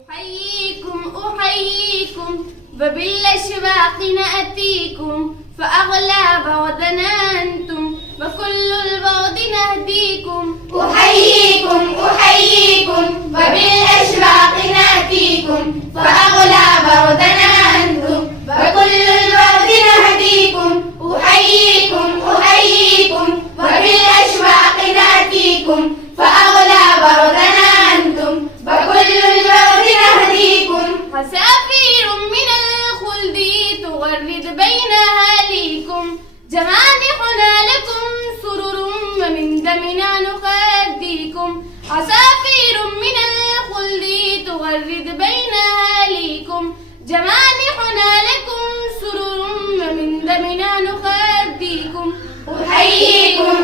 أحييكم وبالأشواق نأتيكم فأغلى بعدنا أنتم وكل البعد نهديكم. أحييكم وبالأشواق نأتيكم فأغلى بعدنا أنتم وكل البعد نهديكم. أحييكم وبالأشواق نأتيكم فأغلى بعدنا أنتم وكل البعد نهديكم. عصافير من الخلد تغرد بين أهاليكم جمانحنا لكم سرر ومن دمنا نخديكم. عصافير من الخلد تغرد بين أهاليكم جمانحنا لكم سرر ومن دمنا نخديكم. أحييكم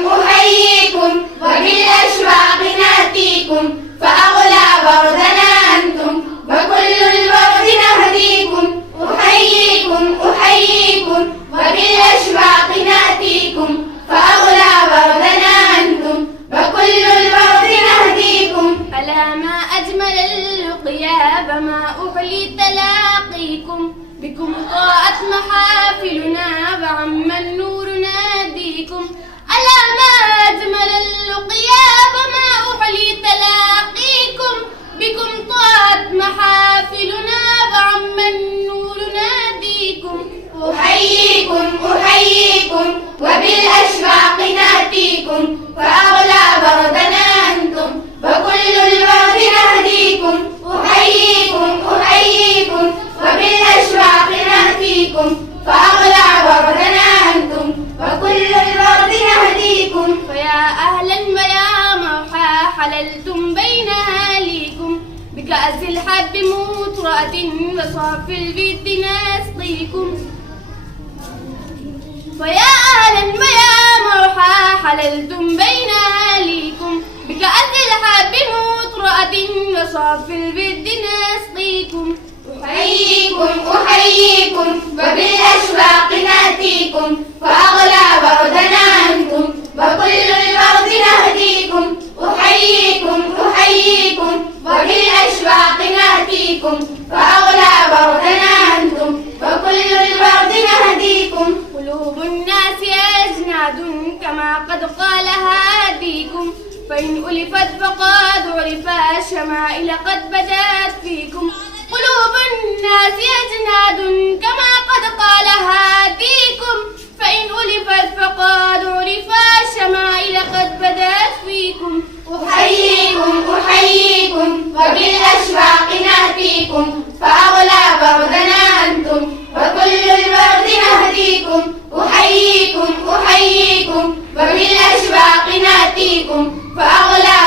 وبالأشواق نأتيكم فأغلى بعدنا أنتم وكل البعد نهديكم. أحييكم وبالأشواق نأتيكم فأغلى بعدنا أنتم وكل البعد نهديكم. ألا ما أجمل اللقيا وما أحلي تلاقيكم بكم ضاءت محافلنا وعم النور ناديكم. ألا ما أجمل اللقيا وما أحلي تلاقيكم بكم ضاءت محافلنا وعم النور ناديكم. أحييكم وبالأشواق نأتيكم فأغلى بعدنا أنتم وكل البعد نهديكم. أحييكم وبالأشواق نأتيكم فأغلى بعدنا أنتم وكل البعد نهديكم. فيا أهلا ويا مرحى حللتم بين أهاليكم بكأس الحب مطرأة وصاف الود نسقيكم. ويا أهلا ويا مرحى حللتم بين أهاليكم بكأس الحب مطرأة وصاف الود نسقيكم. أحييكم وبالأشواق نأتيكم فأغلى بعدنا أنتم وكل البعد نهديكم. أحييكم وبالأشواق نأتيكم فأغلى بعدنا أنتم وكل البعد نهديكم. قلوب الناس أجناد كما قد قال هاديكم فإن ألفت فقد عرف الشمائل قد بدت فيكم. قلوب الناس أجناد كما قد قال هاديكم فإن ألفت فقد عرف الشمائل قد بدت فيكم. أحييكم وبالأشواق نأتيكم فأغلى بعدنا أنتم وكل البعد نهديكم. أحييكم وبالأشواق نأتيكم فأغلى